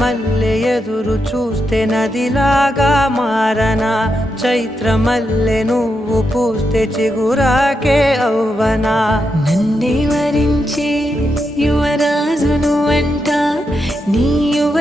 మల్లె ఎదురు చూస్తే నదిలాగా మారనా, చైత్రమల్లె నువ్వు పూస్తే చిగురాకే అవ్వనా. నన్నే వరించే యువరాజును అంట నీ యువ